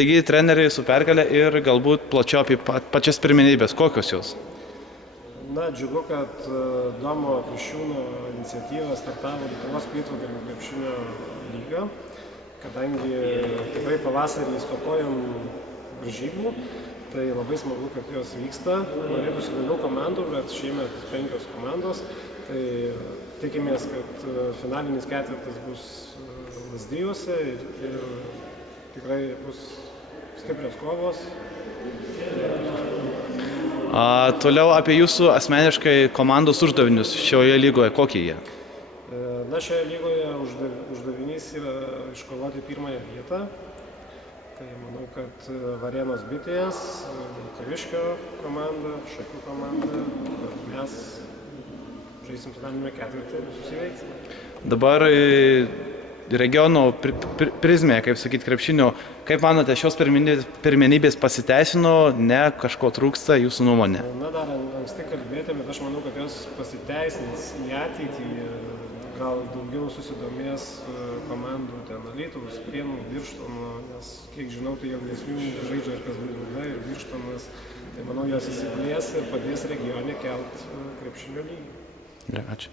Taigi treneriai su pergalė ir galbūt plačiau apie pačias pirmenybės. Kokios jos? Na, džiugu, kad Domo Kriščiūno iniciatyva startavo Lietuvos kvietvagarių krepšinio lyga, kadangi tikrai pavasarį stokojom varžybų, tai labai smagu, kad jos vyksta. Norėtųsi daugiau komandų, bet šiemet 5 komandos, tai tikimės, kad finalinis ketvirtis bus Lazdijuose ir tikrai bus stiprios kovos. Toliau apie jūsų asmeniškai komandos uždavinius šioje lygoje. Kokie jie? Na, šioje lygoje uždavinys yra iškovoti pirmąją vietą. Tai manau, kad Varėnos Bitės, Kaviškio komanda, Šakių komanda, mes žaisim finalinėme ketvirtį ir susiveiksim. Dabar regiono prizmė, kaip sakyti, krepšinio. Kaip manote, šios pirmenybės pasiteisino, ne kažko trūksta jūsų nuomonė? Na, dar anksti kalbėti, bet aš manau, kad jos pasiteisins į ateitį. Gal daugiau susidomės komandų ten Alytaus, Prienų, Birštono, nes kiek žinau, tai jaunesnių žaidžia ir Kazlų ir Birštonas. Tai manau, jos įsiplės ir padės regione kelt krepšinio lygį. Ačiū.